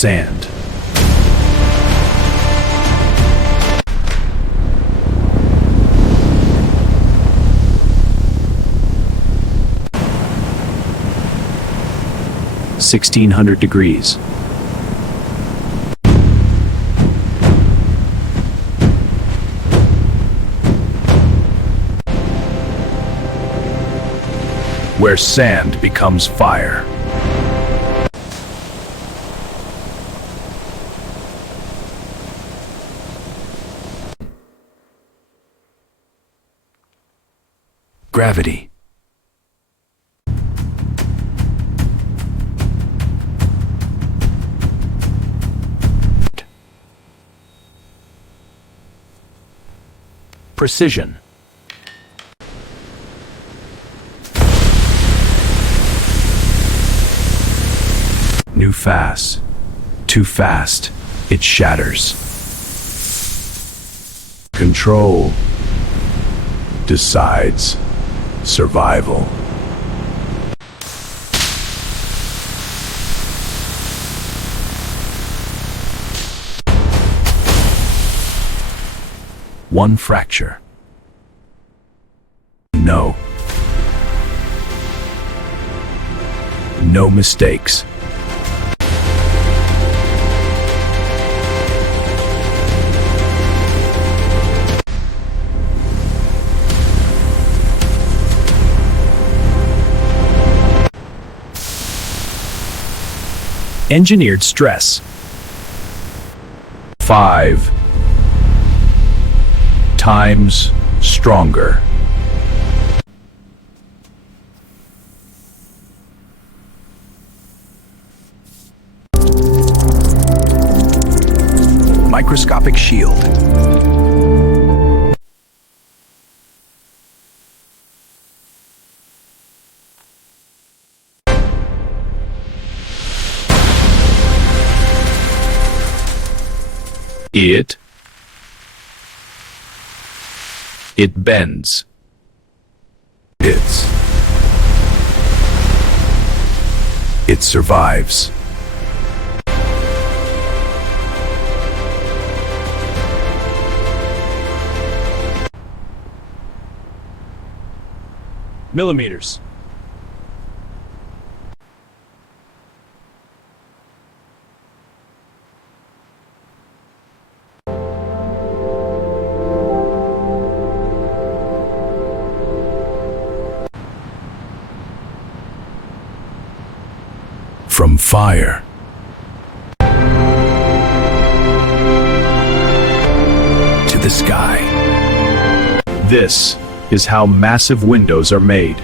sand. (1600 degrees). Where sand becomes fire. Gravity. Precision. New fast. Too fast, it shatters. Control decides survival. One fracture. No. No mistakes. Engineered stress. 5 times stronger. Microscopic shield. It bends. It survives. Millimeters. From fire to the sky. This is how massive windows are made.